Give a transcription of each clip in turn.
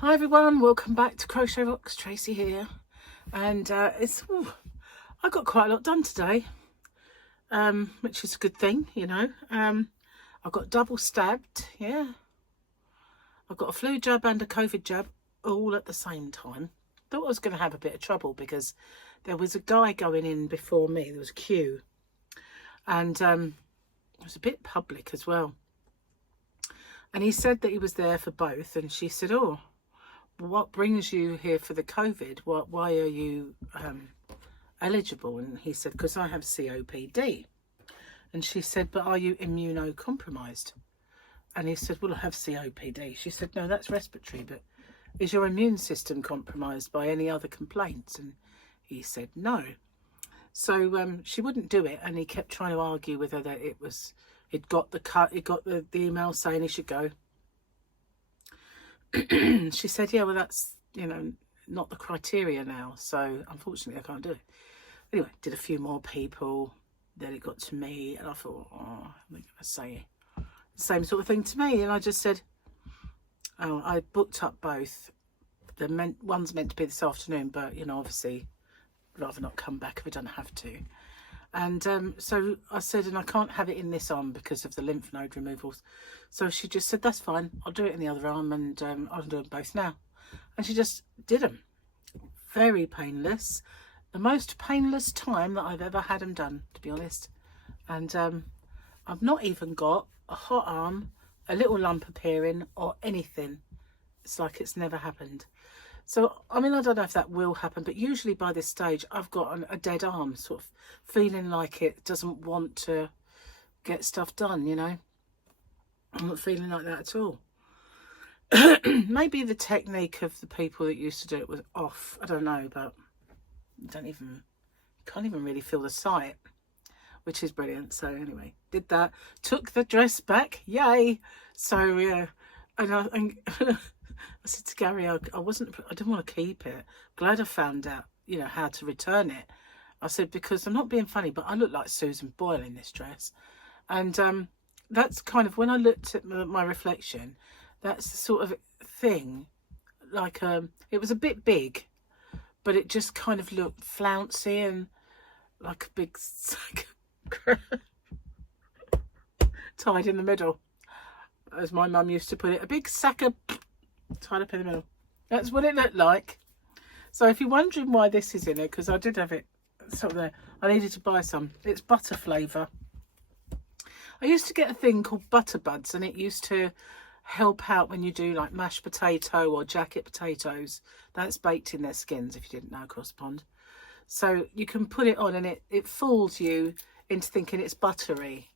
Hi everyone, welcome back to Crochet Rocks. Tracy here, and I got quite a lot done today, which is a good thing, you know. I got double stabbed, yeah. I got a flu jab and a COVID jab all at the same time. Thought I was going to have a bit of trouble because there was a guy going in before me. There was a queue, and it was a bit public as well. And he said that he was there for both, and she said, "Oh, what brings you here for the COVID? Why are you eligible?" And he said, "Because I have COPD." And she said, "But are you immunocompromised?" And he said, "Well, I have COPD." She said, "No, that's respiratory, but is your immune system compromised by any other complaints?" And he said, "No." So she wouldn't do it, and he kept trying to argue with her that he'd got the email saying he should go. She said, "Yeah, well, that's, not the criteria now. So unfortunately, I can't do it." Anyway, did a few more people. Then it got to me, and I thought, "Oh, they're going to say the same sort of thing to me." And I just said, "Oh, I booked up both. One's meant to be this afternoon, but, obviously, I'd rather not come back if I don't have to." And so I said, "And I can't have it in this arm because of the lymph node removals." So she just said, "That's fine. I'll do it in the other arm, and I'll do them both now." And she just did them. Very painless. The most painless time that I've ever had them done, to be honest. And I've not even got a hot arm, a little lump appearing, or anything. It's like it's never happened. So, I mean, I don't know if that will happen, but usually by this stage, I've got a dead arm, sort of feeling like it doesn't want to get stuff done, I'm not feeling like that at all. Maybe the technique of the people that used to do it was off. I don't know, but can't even really feel the site, which is brilliant. So anyway, did that, took the dress back, yay. So yeah, and I said to Gary, I didn't want to keep it. Glad I found out, how to return it. I said, because I'm not being funny, but I look like Susan Boyle in this dress. And that's kind of, when I looked at my reflection, that's the sort of thing, like, it was a bit big, but it just kind of looked flouncy and like a big sack of tied in the middle, as my mum used to put it, a big sack of tied up in the middle. That's what it looked like. So if you're wondering why this is in it, because I did have it sort of there, I needed to buy some. It's butter flavour. I used to get a thing called Butter Buds, and it used to help out when you do like mashed potato or jacket potatoes. That's baked in their skins, if you didn't know, across the pond. So you can put it on, and it fools you into thinking it's buttery.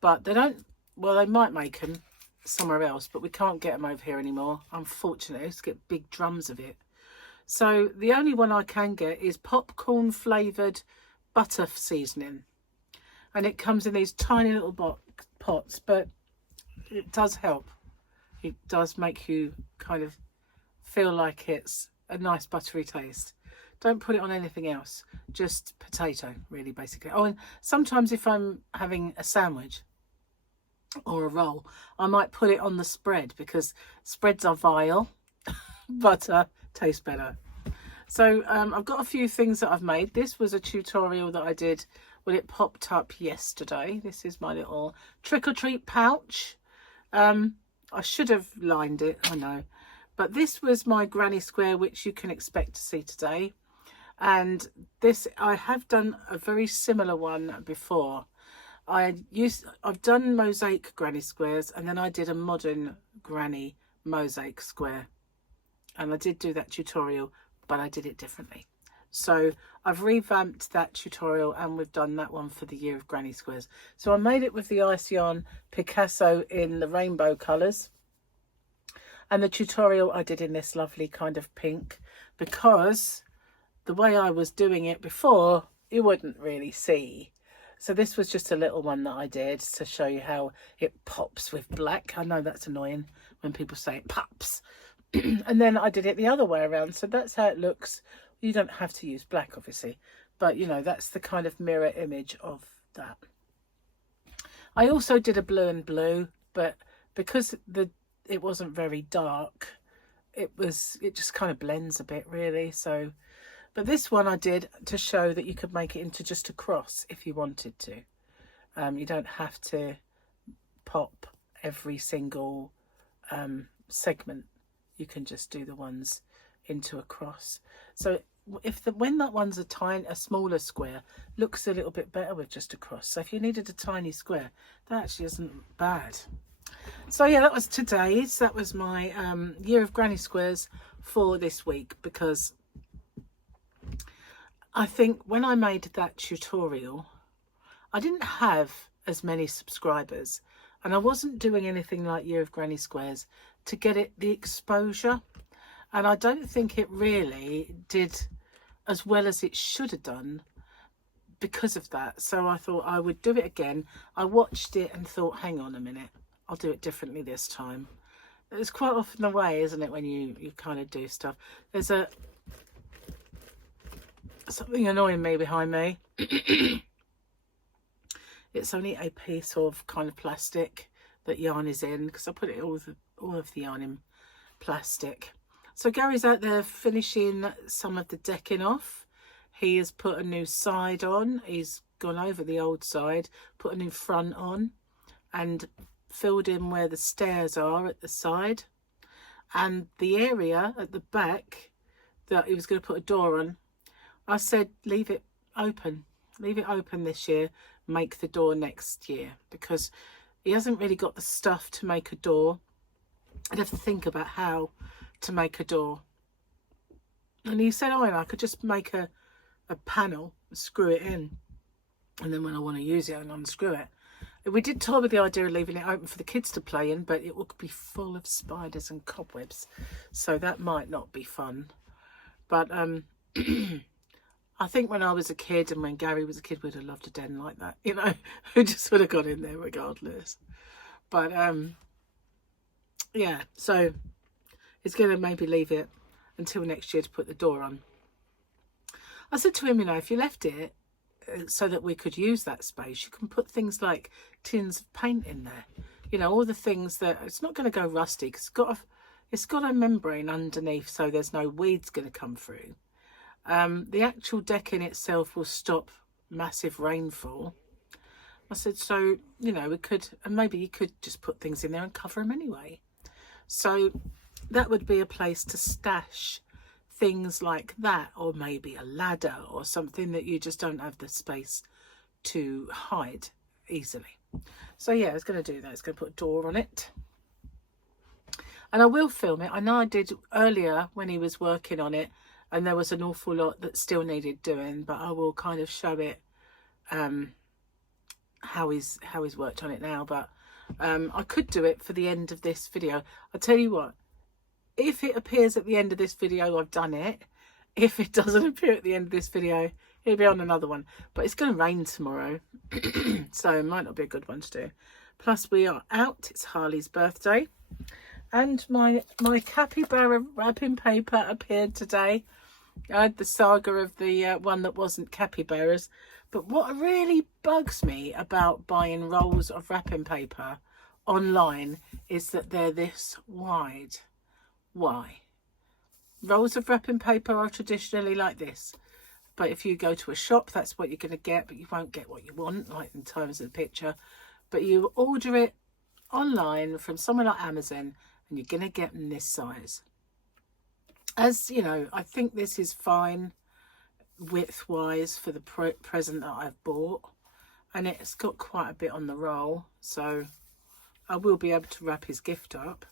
But they don't, well, they might make them somewhere else, but we can't get them over here anymore, unfortunately. Let's get big drums of it. So the only one I can get is popcorn flavoured butter seasoning, and it comes in these tiny little pots, but it does help. It does make you kind of feel like it's a nice buttery taste. Don't put it on anything else, just potato, really, basically. Oh, and sometimes if I'm having a sandwich or a roll, I might put it on the spread, because spreads are vile. Butter tastes better. So I've got a few things that I've made. This was a tutorial that I did when it popped up yesterday. This is my little trick-or-treat pouch. I should have lined it, I know, but this was my granny square, which you can expect to see today. And this, I have done a very similar one before. I've done mosaic granny squares, and then I did a modern granny mosaic square, and I did do that tutorial, but I did it differently. So I've revamped that tutorial, and we've done that one for the year of granny squares. So I made it with the ice yarn Picasso in the rainbow colours, and the tutorial I did in this lovely kind of pink, because the way I was doing it before, you wouldn't really see. So this was just a little one that I did to show you how it pops with black. I know that's annoying when people say it pops. And then I did it the other way around. So that's how it looks. You don't have to use black, obviously, but that's the kind of mirror image of that. I also did a blue and blue, but because it wasn't very dark, it just kind of blends a bit really. So, but this one I did to show that you could make it into just a cross if you wanted to. You don't have to pop every single segment. You can just do the ones into a cross. So when that one's a smaller square, looks a little bit better with just a cross. So if you needed a tiny square, that actually isn't bad. So yeah, that was today's. That was my year of granny squares for this week, because I think when I made that tutorial, I didn't have as many subscribers, and I wasn't doing anything like year of granny squares to get it the exposure, and I don't think it really did as well as it should have done because of that. So I thought I would do it again. I watched it and thought, hang on a minute, I'll do it differently this time. It's quite often the way, isn't it, when you kind of do stuff. There's something annoying me behind me. It's only a piece of kind of plastic that yarn is in, because I put it all of the yarn in plastic. So Gary's out there finishing some of the decking off. He has put a new side on. He's gone over the old side, put a new front on, and filled in where the stairs are at the side. And the area at the back that he was going to put a door on, I said leave it open. Leave it open this year, make the door next year, because he hasn't really got the stuff to make a door. I'd have to think about how to make a door. And he said, oh, I could just make a panel, screw it in, and then when I want to use it, I'll unscrew it. We did toy with the idea of leaving it open for the kids to play in, but it would be full of spiders and cobwebs, so that might not be fun. But I think when I was a kid and when Gary was a kid, we'd have loved a den like that, you know. We just would have got in there regardless. But yeah, so he's going to maybe leave it until next year to put the door on. I said to him, you know, if you left it so that we could use that space, you can put things like tins of paint in there, you know, all the things that it's not going to go rusty, because it's got a membrane underneath, so there's no weeds going to come through. The actual decking itself will stop massive rainfall. I said, so, you know, we could, and maybe you could just put things in there and cover them anyway. So that would be a place to stash things like that, or maybe a ladder or something that you just don't have the space to hide easily. So yeah, I was going to do that. It's going to put a door on it. And I will film it. I know I did earlier when he was working on it, and there was an awful lot that still needed doing, but I will kind of show it how he's worked on it now. But I could do it for the end of this video. I'll tell you what, if it appears at the end of this video, I've done it. If it doesn't appear at the end of this video, it'll be on another one. But it's going to rain tomorrow, so it might not be a good one to do. Plus we are out, it's Harley's birthday, and my capybara wrapping paper appeared today. I had the saga of the one that wasn't capybaras. But what really bugs me about buying rolls of wrapping paper online is that they're this wide. Why? Rolls of wrapping paper are traditionally like this, but if you go to a shop, that's what you're going to get, but you won't get what you want, like in terms of the picture. But you order it online from somewhere like Amazon, and you're going to get them this size. As you know, I think this is fine width wise for the present that I've bought, and it's got quite a bit on the roll, so I will be able to wrap his gift up.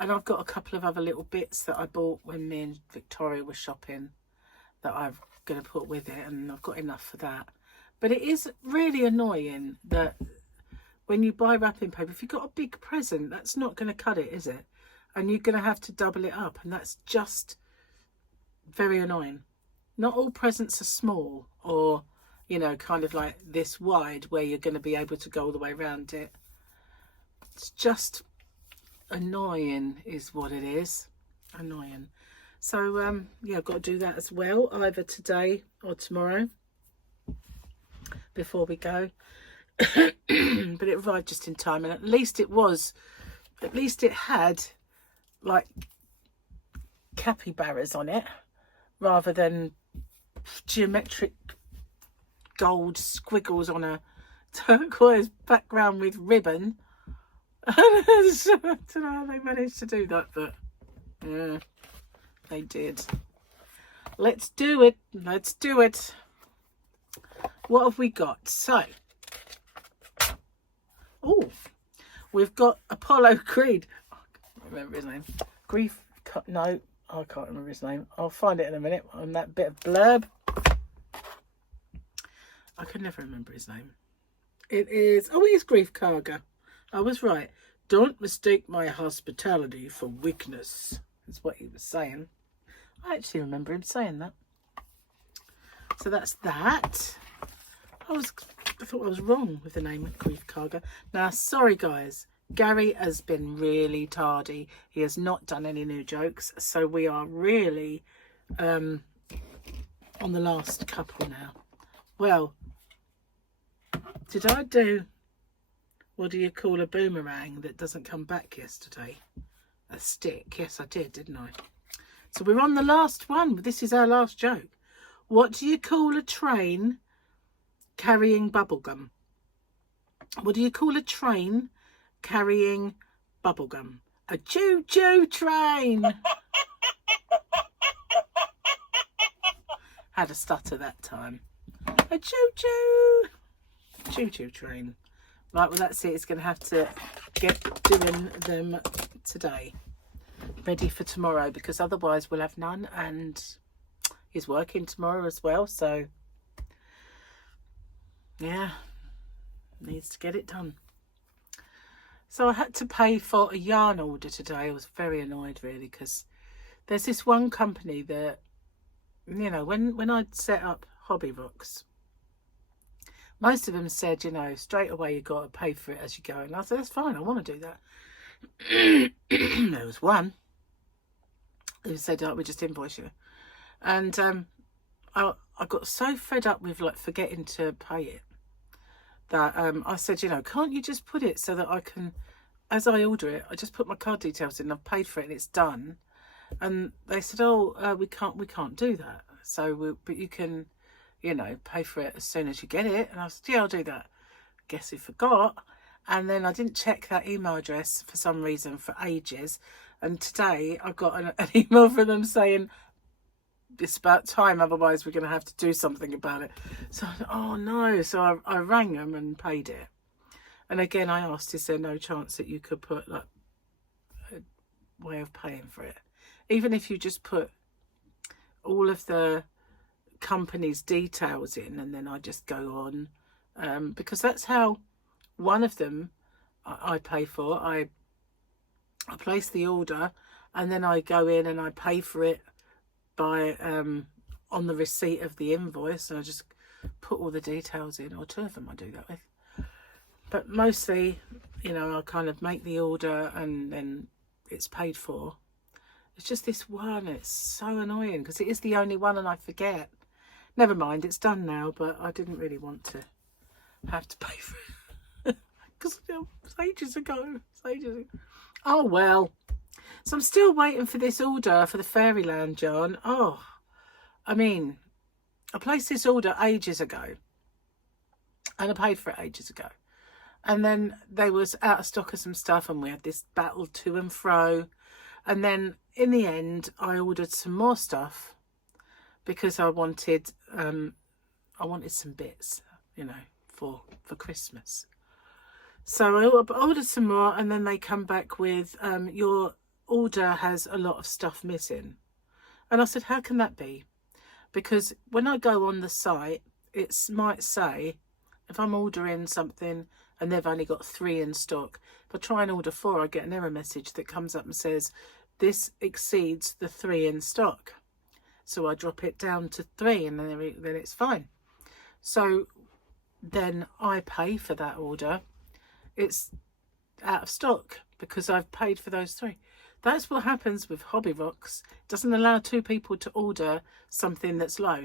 And I've got a couple of other little bits that I bought when me and Victoria were shopping that I'm going to put with it, and I've got enough for that. But it is really annoying that when you buy wrapping paper, if you've got a big present, that's not going to cut it, is it? And you're going to have to double it up, and that's just very annoying. Not all presents are small, or, you know, kind of like this wide where you're going to be able to go all the way around it. It's just annoying is what it is. Annoying. So yeah, I've got to do that as well, either today or tomorrow before we go. But it arrived just in time, and at least it had like capybaras on it rather than geometric gold squiggles on a turquoise background with ribbon. I don't know how they managed to do that, but yeah, they did. Let's do it. Let's do it. What have we got? So, oh, we've got Apollo Creed. I can't remember his name. No, I can't remember his name. I'll find it in a minute on that bit of blurb. I can never remember his name. It is Grief Karga. I was right. Don't mistake my hospitality for weakness, is what he was saying. I actually remember him saying that. So that's that. I thought I was wrong with the name of Grief Karga. Now, sorry guys, Gary has been really tardy. He has not done any new jokes, so we are really on the last couple now. Well, did I do, what do you call a boomerang that doesn't come back yesterday? A stick. Yes, I did, didn't I? So we're on the last one. This is our last joke. What do you call a train carrying bubblegum? What do you call a train carrying bubblegum? A choo-choo train. Had a stutter that time. A choo-choo. Choo-choo train. Right, well that's it. It's going to have to get doing them today. Ready for tomorrow, because otherwise we'll have none, and he's working tomorrow as well, so yeah, needs to get it done. So I had to pay for a yarn order today. I was very annoyed really, because there's this one company that, you know, when I'd set up Hobby Rocks, most of them said, you know, straight away you got to pay for it as you go, and I said that's fine, I want to do that. There was one who said, oh, we just invoice you, and I got so fed up with like forgetting to pay it that I said, you know, can't you just put it so that I can, as I order it, I just put my card details in, I've paid for it and it's done. And they said, oh, we can't do that, so but you can, you know, pay for it as soon as you get it. And I said, yeah, I'll do that. Guess who forgot? And then I didn't check that email address for some reason for ages. And today I got an email from them saying, it's about time, otherwise we're going to have to do something about it. So I thought, oh no. So I rang them and paid it. And again, I asked, is there no chance that you could put like a way of paying for it? Even if you just put all of the company's details in, and then I just go on, because that's how one of them I pay for. I place the order, and then I go in and I pay for it by on the receipt of the invoice, and I just put all the details in, or two of them I do that with. But mostly, you know, I kind of make the order and then it's paid for. It's just this one, it's so annoying because it is the only one and I forget. Never mind, it's done now, but I didn't really want to have to pay for it because it's ages ago. Oh well. So I'm still waiting for this order for the Fairyland yarn. Oh, I mean, I placed this order ages ago and I paid for it ages ago. And then they was out of stock of some stuff and we had this battle to and fro. And then in the end, I ordered some more stuff because I wanted some bits, you know, for Christmas. So I ordered some more, and then they come back with, your order has a lot of stuff missing. And I said, how can that be? Because when I go on the site, it might say, if I'm ordering something and they've only got 3 in stock, if I try and order 4, I get an error message that comes up and says, this exceeds the 3 in stock. So I drop it down to 3 and then it's fine. So then I pay for that order. It's out of stock because I've paid for those 3. That's what happens with Hobby Rocks. It doesn't allow 2 people to order something that's low.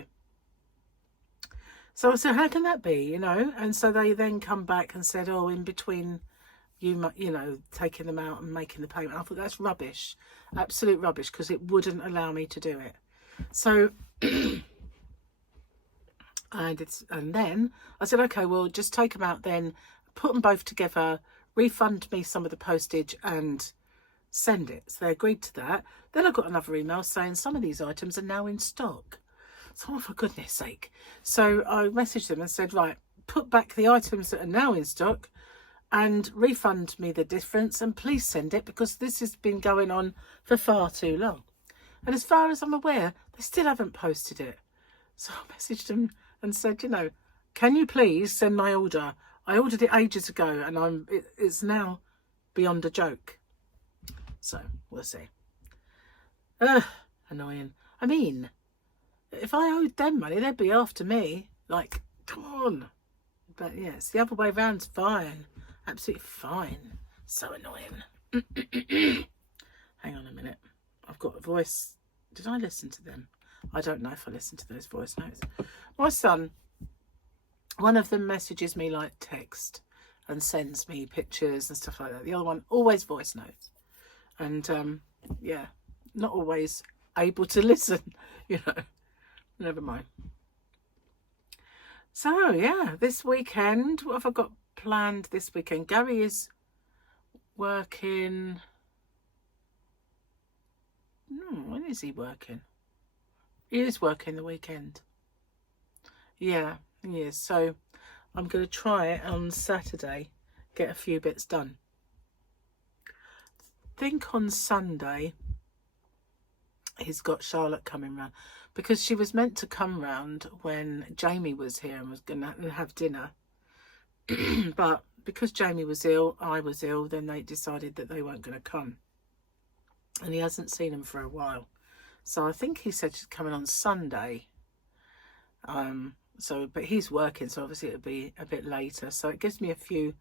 So I said, how can that be, you know? And so they then come back and said, oh, in between you know, taking them out and making the payment. I thought that's rubbish, absolute rubbish, because it wouldn't allow me to do it. So and then I said, okay, well, just take them out then, put them both together, refund me some of the postage and send it. So they agreed to that. Then I got another email saying some of these items are now in stock. So, oh, for goodness sake. So I messaged them and said, right, put back the items that are now in stock and refund me the difference, and please send it, because this has been going on for far too long. And as far as I'm aware, they still haven't posted it. So I messaged them and said, you know, can you please send my order? I ordered it ages ago, and it's now beyond a joke. So we'll see. Annoying. I mean, if I owed them money, they'd be after me. Like, come on. But yeah, it's the other way around. Fine. Absolutely fine. So annoying. Hang on a minute. I've got a voice. Did I listen to them? I don't know if I listened to those voice notes. My son, one of them messages me like text and sends me pictures and stuff like that. The other one, always voice notes. And yeah, not always able to listen, you know. Never mind. So yeah, this weekend, what have I got planned this weekend? Gary is working. When is he working? He is working the weekend. Yeah, he is. So I'm going to try it on Saturday, get a few bits done. I think on Sunday he's got Charlotte coming round, because she was meant to come round when Jamie was here and was going to have dinner. But because Jamie was ill, I was ill, then they decided that they weren't going to come. And he hasn't seen them for a while. So I think he said she's coming on Sunday. But he's working, so obviously it'll be a bit later. So it gives me a few,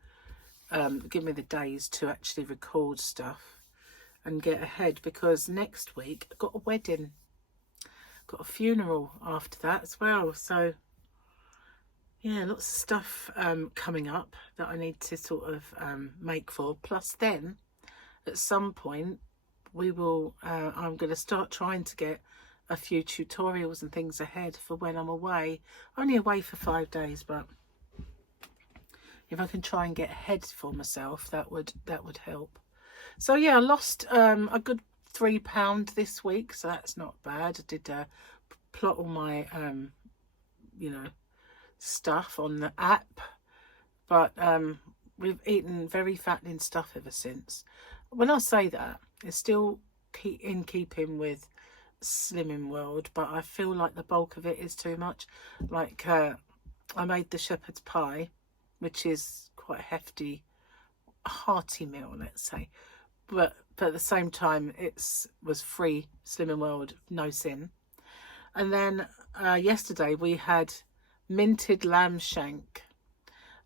give me the days to actually record stuff and get ahead, because next week I've got a wedding, got a funeral after that as well. So yeah, lots of stuff coming up that I need to sort of make for. Plus then at some point we will, I'm going to start trying to get a few tutorials and things ahead for when I'm away. Only away for 5 days, but if I can try and get ahead for myself, that would help. So yeah, I lost a good £3 this week, so that's not bad. I did plot all my you know, stuff on the app, but we've eaten very fattening stuff ever since. When I say that, it's still in keeping with Slimming World, but I feel like the bulk of it is too much. Like I made the shepherd's pie, which is quite a hefty, hearty meal, let's say, but at the same time was free Slimming World, no sin. And then yesterday we had minted lamb shank,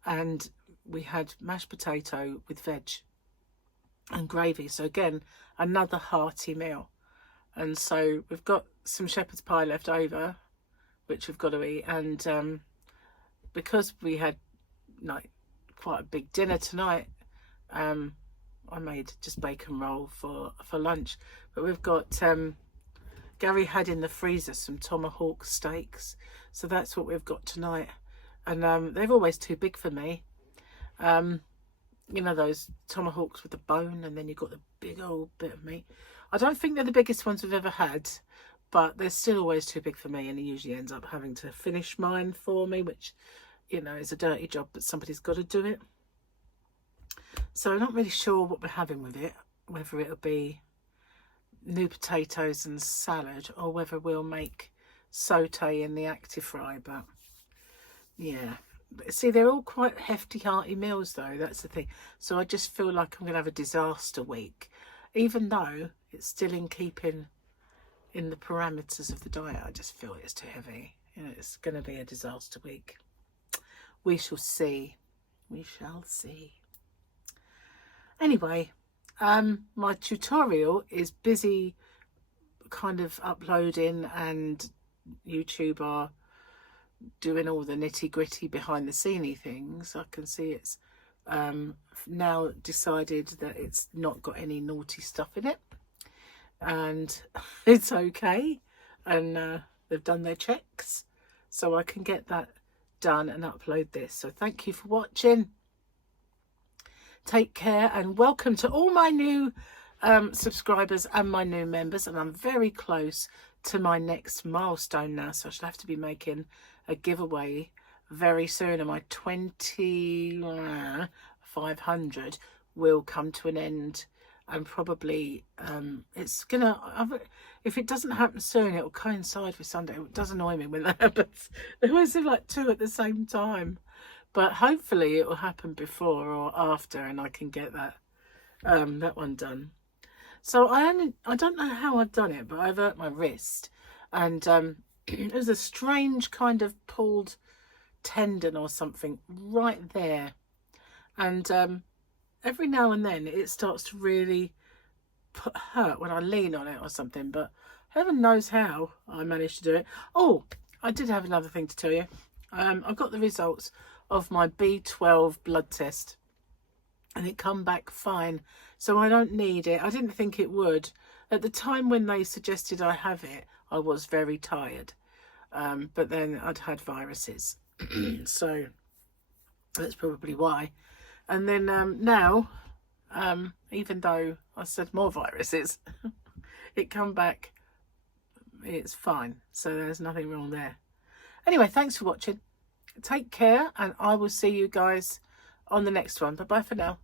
and we had mashed potato with veg and gravy. So again, another hearty meal. And so we've got some shepherd's pie left over, which we've got to eat. And because we had like quite a big dinner tonight, I made just bacon roll for lunch. But we've got Gary had in the freezer some tomahawk steaks, so that's what we've got tonight. And they're always too big for me. You know, those tomahawks with the bone, and then you've got the big old bit of meat. I don't think they're the biggest ones we've ever had, but they're still always too big for me, and he usually ends up having to finish mine for me, which, you know, is a dirty job, but somebody's got to do it. So I'm not really sure what we're having with it, whether it'll be new potatoes and salad, or whether we'll make saute in the active fry. But yeah, see, they're all quite hefty, hearty meals though, that's the thing. So I just feel like I'm gonna have a disaster week, even though it's still in keeping in the parameters of the diet. I just feel it's too heavy. You know, it's gonna be a disaster week. We shall see. We shall see. Anyway, my tutorial is busy kind of uploading, and YouTube are doing all the nitty gritty behind the sceney things. I can see it's now decided that it's not got any naughty stuff in it, and it's okay, and they've done their checks, so I can get that done and upload this. So thank you for watching. Take care, and welcome to all my new subscribers and my new members. And I'm very close to my next milestone now, so I shall have to be making a giveaway very soon, and my 2,500 will come to an end, and probably it's gonna, if it doesn't happen soon, it will coincide with Sunday. It does annoy me when that happens. They always have like 2 at the same time, but hopefully it will happen before or after, and I can get that that one done. So I don't know how I've done it, but I've hurt my wrist, and it was a strange kind of pulled tendon or something right there, and every now and then it starts to really hurt when I lean on it or something, but heaven knows how I managed to do it. Oh, I did have another thing to tell you. I got the results of my B12 blood test, and it come back fine, so I don't need it. I didn't think it would. At the time when they suggested I have it, I was very tired, but then I'd had viruses, so that's probably why. And then now, even though I said more viruses, it come back, it's fine, so there's nothing wrong there. Anyway, thanks for watching. Take care, and I will see you guys on the next one. Bye bye for now.